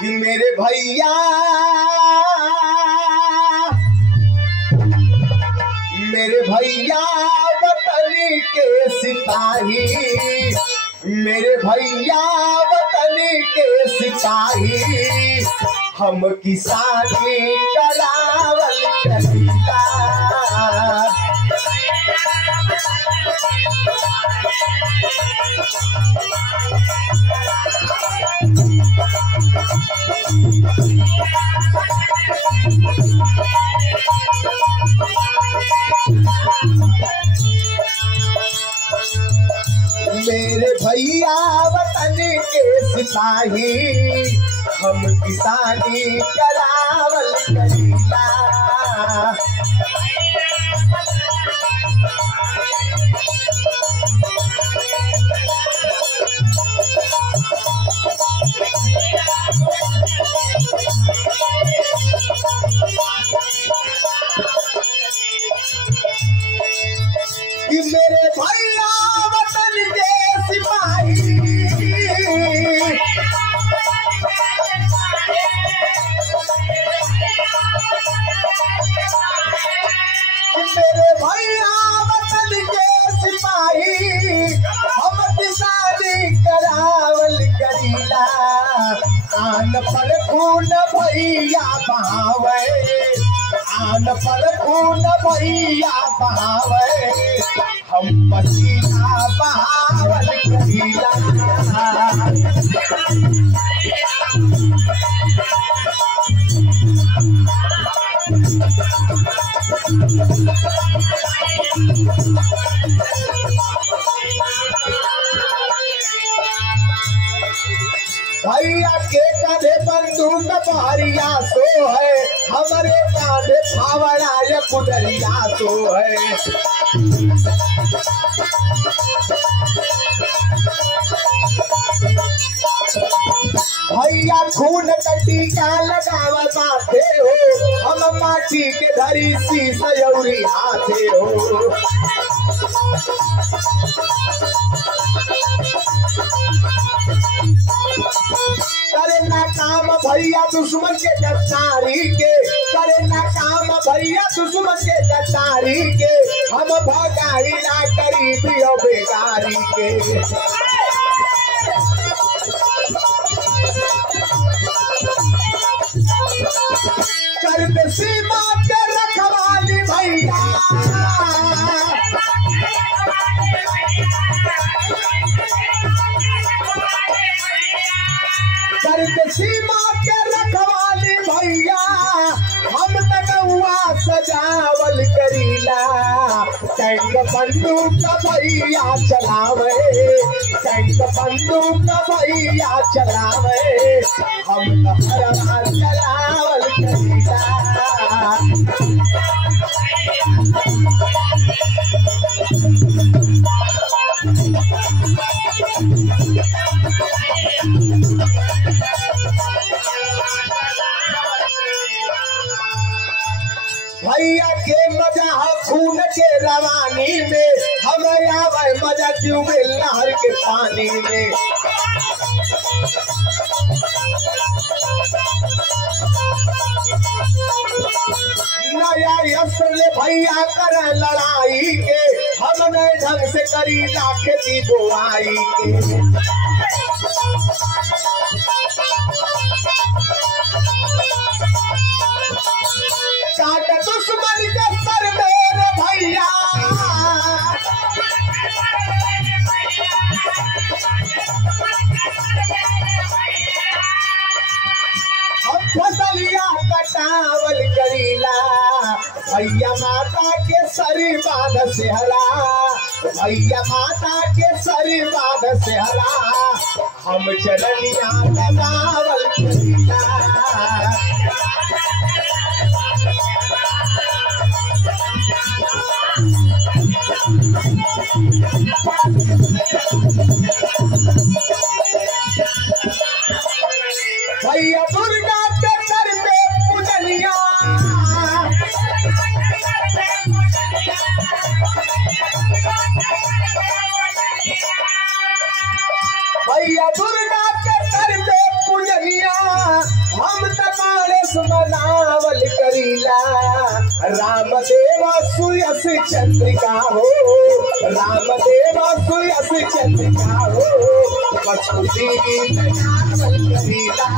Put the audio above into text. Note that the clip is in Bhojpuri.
कि मेरे भैया वतन के सिपाही, मेरे भैया वतन के सिपाही, हम किसानी करावल करीला। मेरे भैया वतन के सिपाही, हम किसानी करावल करीला। कि मेरे भैया वतन के सिपाही, मेरे भैया वतन के सिपाही, हम किसानी करावल करीला। आन पर खून भैया बहावे, आन पर खून भैया बहावे, हम पसीना बहावल करीला। भैया के कांधे बंदूक भारिया सो है, हमारे कांधे फावड़ा या कुदरिया सो है। भैया खून का टीका लगावा माथे हो, हम माटी के धरी सी सयौरी हाथे हो। करे ना काम भैया दुश्मन के गद्दारी के, करे ना काम भैया दुश्मन के गद्दारी के, हम भगाई ना गरीबी और बेगारी के। करते सीमा के रखवाली भैया, करते सीमा के रखवाली भैया, हम तगुआ सजावल करीला। टैंक बंदूक भैया चलावे, टैंक बंदूक भैया चलावे, हम तहरा चलावल करीला। भैया के मजा खून के रवानी में, हमें आवे मजा ट्यूबवेल नहर के पानी में। नया अस्त्र भैया कर लड़ाई के, हमने ढंग से करी ना खेती बुआई के। काट दुश्मन के सर मेरे भैया, हम फसलिया कटावल करीला। भैया माता के सरी बांध सेहरा, भैया माता के सरी बांध सेहरा, हम चरनिया लगावल करीला। भैया दुर्गा के सर में पूजनिया, भैया दुर्गा के सर में पूजनिया, दिवस मनावल करीला रामदेव सुयस चंद्रिका हो रामदेव सुयस चंद्रिका हो बचपती मनावल करीला